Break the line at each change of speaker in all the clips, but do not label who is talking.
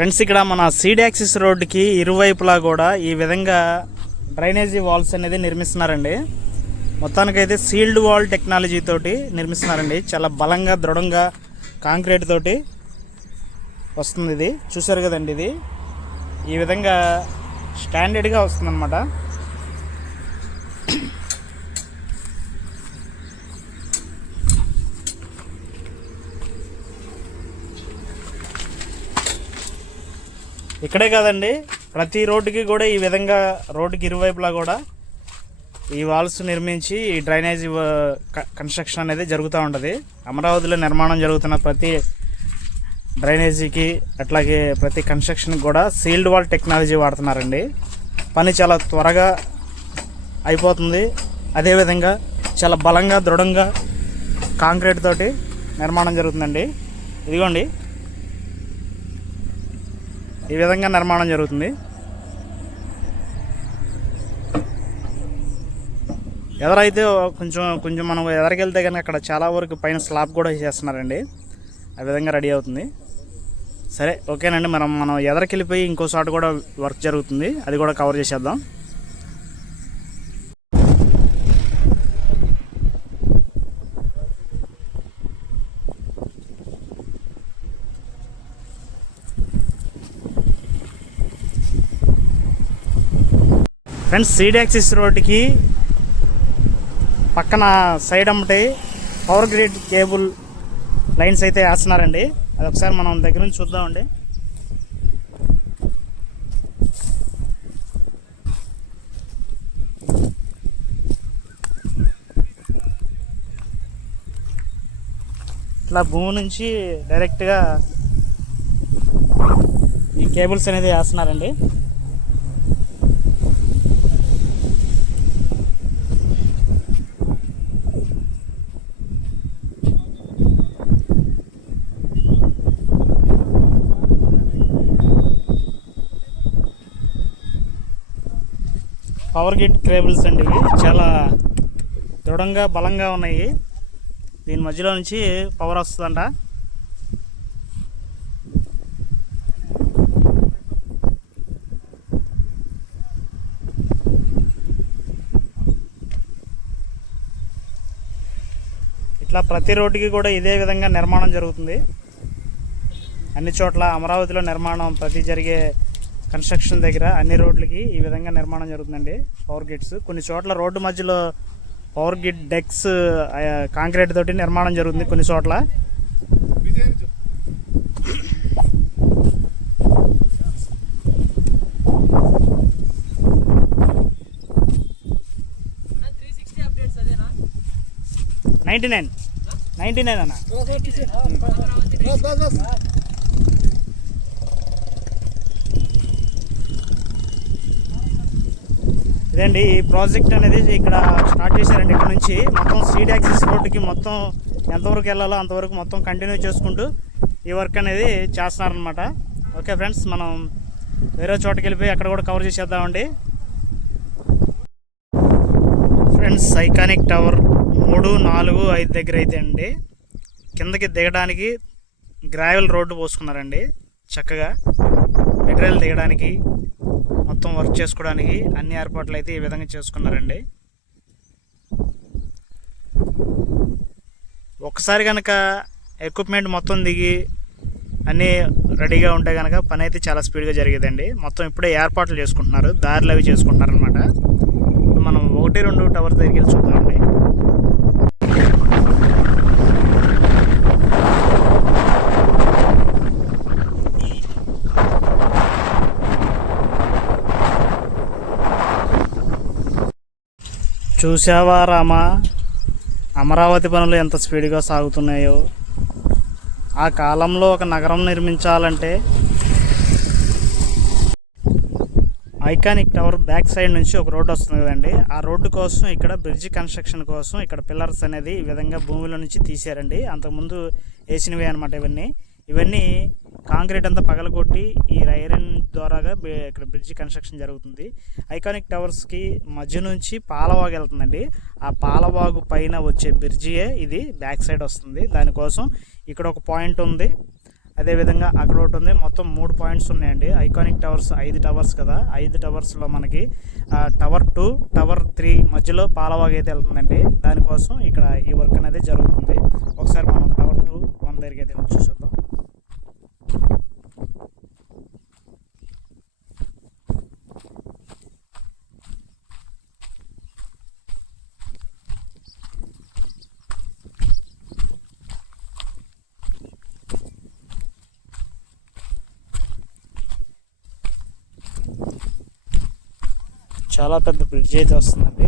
Friends ఇక్కడ మన సీడాక్సిస్ రోడ్డుకి ఇరువైపులా కూడా ఈ విధంగా డ్రైనేజీ వాల్స్ అనేది నిర్మిస్తున్నారండి. మొత్తానికైతే సీల్డ్ వాల్ టెక్నాలజీ తోటి నిర్మిస్తున్నారండి. చాలా బలంగా దృఢంగా కాంక్రీట్ తోటి వస్తుంది ఇది. చూసారు కదండి ఇది? ఈ విధంగా స్టాండర్డ్గా వస్తుందన్నమాట. ఇక్కడే కాదండి. ప్రతి రోడ్డుకి కూడా ఈ విధంగా రోడ్డుకి ఇరువైపులా కూడా ఈ వాల్స్ నిర్మించి ఈ డ్రైనేజీ కన్స్ట్రక్షన్ అనేది జరుగుతూ ఉంటుంది. అమరావతిలో నిర్మాణం జరుగుతున్న ప్రతి డ్రైనేజీకి అట్లాగే ప్రతి కన్స్ట్రక్షన్కి కూడా సీల్డ్ వాల్ టెక్నాలజీ వాడుతున్నారండి. పని చాలా త్వరగా అయిపోతుంది. అదేవిధంగా చాలా బలంగా దృఢంగా కాంక్రీట్ తోటి నిర్మాణం జరుగుతుందండి. ఇదిగోండి. ఈ విధంగా నిర్మాణం జరుగుతుంది. ఎదరైతే కొంచెం కొంచెం మనం ఎదరికెళ్తే కనుక అక్కడ చాలా వరకు పైన స్లాబ్ కూడా చేస్తున్నారండి ఆ విధంగా రెడీ అవుతుంది. సరే ఓకేనండి. మనం మనం ఎదరికెళ్ళిపోయి ఇంకో షాట్ కూడా వర్క్ జరుగుతుంది. అది కూడా కవర్ చేసేద్దాం. ఫ్రెండ్స్ సీడాక్సిస్ రోడ్డుకి పక్కన సైడ్ అమ్మటి పవర్ గ్రిడ్ కేబుల్ లైన్స్ అయితే వేస్తున్నారండి. అది ఒకసారి మనం దగ్గర నుంచి చూద్దామండి. ఇట్లా భూమి నుంచి డైరెక్ట్గా ఈ కేబుల్స్ అనేది వేస్తున్నారండి. పవర్ గిట్ కేబుల్స్ అండి ఇవి. చాలా దృఢంగా బలంగా ఉన్నాయి. దీని మధ్యలో నుంచి పవర్ వస్తుందంట. ఇట్లా ప్రతి రోడ్డుకి కూడా ఇదే విధంగా నిర్మాణం జరుగుతుంది. అన్ని చోట్ల అమరావతిలో నిర్మాణం ప్రతి జరిగే కన్స్ట్రక్షన్ దగ్గర అన్ని రోడ్లకి ఈ విధంగా నిర్మాణం జరుగుతుందండి. పవర్ గిట్స్ కొన్ని చోట్ల రోడ్డు మధ్యలో పవర్ గిట్ డెక్స్ కాంక్రీట్ తోటి నిర్మాణం జరుగుతుంది కొన్ని చోట్ల. Ninety nine. నైంటీ నైన్ అన్న. ఇదండి ఈ ప్రాజెక్ట్ అనేది ఇక్కడ స్టార్ట్ చేశారండి ఇక్కడ నుంచి. మొత్తం సీడ్ యాక్సిస్ రోడ్డుకి మొత్తం ఎంతవరకు వెళ్ళాలో అంతవరకు మొత్తం కంటిన్యూ చేసుకుంటూ ఈ వర్క్ అనేది చేస్తున్నారనమాట ఓకే ఫ్రెండ్స్ మనం వేరే చోటకి వెళ్ళిపోయి అక్కడ కూడా కవర్ చేసేద్దామండి. ఫ్రెండ్స్ ఐకానిక్ టవర్ మూడు నాలుగు ఐదు దగ్గర అయితే అండి. కిందకి దిగడానికి గ్రావెల్ రోడ్డు పోసుకున్నారండి చక్కగా మెటీరియల్ దిగడానికి. మొత్తం వర్క్ చేసుకోవడానికి అన్ని ఏర్పాట్లు అయితే ఈ విధంగా చేసుకున్నారండి. ఒకసారి కనుక ఎక్విప్మెంట్ మొత్తం దిగి అన్నీ రెడీగా ఉంటే కనుక పని అయితే చాలా స్పీడ్గా జరిగేదండి. మొత్తం ఇప్పుడే ఏర్పాట్లు చేసుకుంటున్నారు దారిలు అవి చేసుకుంటున్నారు అనమాట మనం ఒకటి రెండు టవర్ దగ్గరికి వెళ్ళి చూద్దాం చూసావా రామా? అమరావతి పనులు ఎంత స్పీడ్గా సాగుతున్నాయో. ఆ కాలంలో ఒక నగరం నిర్మించాలంటే ఐకానిక్ టవర్ బ్యాక్ సైడ్ నుంచి ఒక రోడ్డు వస్తుంది కదండి. ఆ రోడ్డు కోసం ఇక్కడ బ్రిడ్జ్ కన్స్ట్రక్షన్ కోసం ఇక్కడ పిల్లర్స్ అనేది ఈ విధంగా భూమిలో నుంచి తీసారండి అంతకుముందు వేసినవి అనమాట ఇవన్నీ. ఇవన్నీ కాంక్రీట్ అంతా పగలగొట్టి ఈ ఐరన్ ద్వారాగా ఇక్కడ బ్రిడ్జ్ కన్స్ట్రక్షన్ జరుగుతుంది. ఐకానిక్ టవర్స్కి మధ్య నుంచి పాలవాగు వెళ్తుందండి. ఆ పాలవాగు పైన వచ్చే బ్రిడ్జియే ఇది బ్యాక్ సైడ్ వస్తుంది. దానికోసం ఇక్కడ ఒక పాయింట్ ఉంది. అదేవిధంగా అక్కడ ఒకటి ఉంది. మొత్తం మూడు పాయింట్స్ ఉన్నాయండి. ఐకానిక్ టవర్స్ ఐదు టవర్స్ కదా. ఐదు టవర్స్లో మనకి టవర్ టూ టవర్ త్రీ మధ్యలో పాలవాగ్ అయితే వెళ్తుందండి. దానికోసం ఇక్కడ ఈ వర్క్ అనేది జరుగుతుంది. ఒకసారి మనం టవర్ టూ వన్ దగ్గరికి అయితే వెళ్ళి చూసేద్దాం చాలా పెద్ద బ్రిడ్జ్ అయితే వస్తుందండి.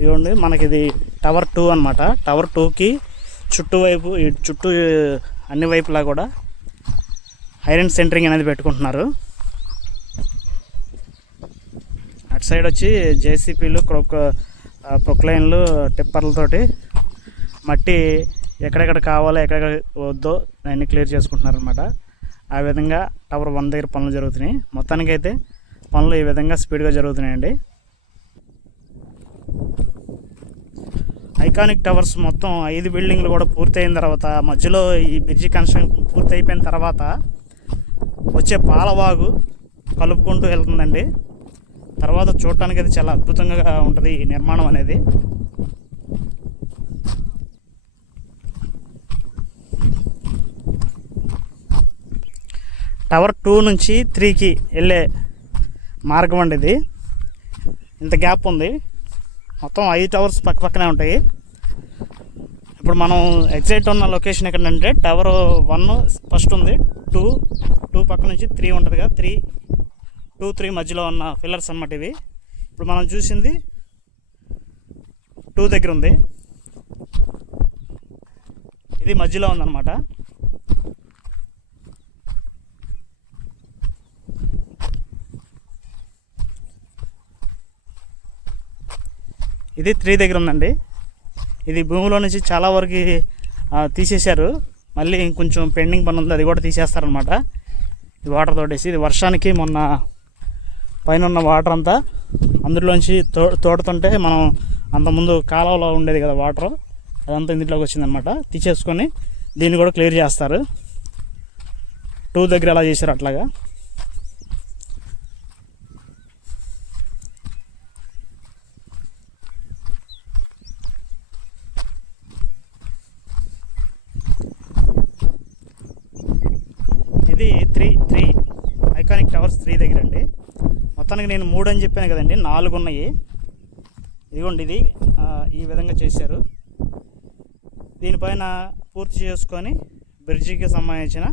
ఇదిగోండి మనకి ఇది టవర్ టూ అనమాట టవర్ టూకి చుట్టూ వైపు చుట్టూ అన్ని వైపులా కూడా ఐరన్ సెంటరింగ్ అనేది పెట్టుకుంటున్నారు. అటు సైడ్ వచ్చి జేసీపీలు క్రొక్ ప్రొక్లైన్లు టిప్పర్లతోటి మట్టి ఎక్కడెక్కడ కావాలో ఎక్కడెక్కడ వద్దో దాన్ని క్లియర్ చేసుకుంటున్నారు అనమాట ఆ విధంగా టవర్ వన్ దగ్గర పనులు జరుగుతున్నాయి. మొత్తానికైతే పనులు ఈ విధంగా స్పీడ్గా జరుగుతున్నాయండి. ఐకానిక్ టవర్స్ మొత్తం ఐదు బిల్డింగ్లు కూడా పూర్తయిన తర్వాత మధ్యలో ఈ బ్రిడ్జి కన్స్ట్రక్షన్ పూర్తి అయిపోయిన తర్వాత వచ్చే పాలవాగు కలుపుకుంటూ వెళ్తుందండి. తర్వాత చూడటానికి అది చాలా అద్భుతంగా ఉంటుంది ఈ నిర్మాణం అనేది. టవర్ టూ నుంచి త్రీకి వెళ్ళే మార్గం అండి ఇది. ఇంత గ్యాప్ ఉంది. మొత్తం ఐదు టవర్స్ పక్క పక్కనే ఉంటాయి. ఇప్పుడు మనం ఎగ్జాక్ట్ ఉన్న లొకేషన్ ఎక్కడంటే టవర్ వన్ ఫస్ట్ ఉంది. టూ టూ పక్క నుంచి త్రీ ఉంటుంది కదా త్రీ టూ త్రీ మధ్యలో ఉన్న ఫిల్లర్స్ అన్నమాట ఇవి. ఇప్పుడు మనం చూసింది టూ దగ్గర ఉంది. ఇది మధ్యలో ఉందన్నమాట. ఇది త్రీ దగ్గర ఉందండి. ఇది భూమిలో నుంచి చాలా వరకు తీసేశారు. మళ్ళీ ఇంకొంచెం పెండింగ్ పని ఉంది అది కూడా తీసేస్తారనమాట ఇది వాటర్ తోడేసి ఇది వర్షానికి మొన్న పైన ఉన్న వాటర్ అంతా. అందులోంచి తో తోడుతుంటే మనం అంతకుముందు కాలువలో ఉండేది కదా వాటర్ అదంతా ఇందులోకి వచ్చిందనమాట తీసేసుకొని దీన్ని కూడా క్లియర్ చేస్తారు. టూ దగ్గర అలా చేశారు అట్లాగా. ఇది three three. Iconic towers three దగ్గర అండి మొత్తానికి నేను మూడు అని చెప్పాను కదండి. నాలుగు ఉన్నాయి. ఇదిగోండి ఇది ఈ విధంగా చేశారు. దీనిపైన పూర్తి చేసుకొని బ్రిడ్జికి సంబంధించిన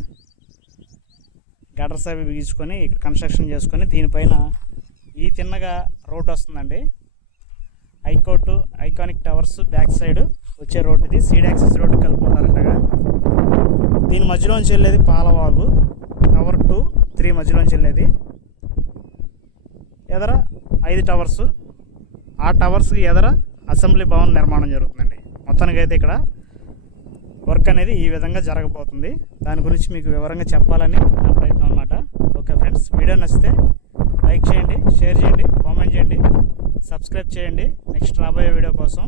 గటర్ అవి బిగించుకొని ఇక్కడ కన్స్ట్రక్షన్ చేసుకొని దీనిపైన ఈ తిన్నగా రోడ్డు వస్తుందండి. High court iconic towers back side వచ్చే రోడ్డు ఇది సీడ్ యాక్సెస్ రోడ్డు కలుపుకుంటారంటగా. దీని మధ్యలోంచి వెళ్ళేది పాలవాగు. మధ్యలోంచి వెళ్ళేది. ఎదర ఐదు టవర్స్. ఆ టవర్స్కి ఎదర అసెంబ్లీ భవన్ నిర్మాణం జరుగుతుందండి. మొత్తానికి అయితే ఇక్కడ వర్క్ అనేది ఈ విధంగా జరగబోతుంది. దాని గురించి మీకు వివరంగా చెప్పాలని నా ప్రయత్నం అనమాట ఓకే ఫ్రెండ్స్ వీడియో నచ్చితే లైక్ చేయండి షేర్ చేయండి కామెంట్ చేయండి సబ్స్క్రైబ్ చేయండి. నెక్స్ట్ రాబోయే వీడియో కోసం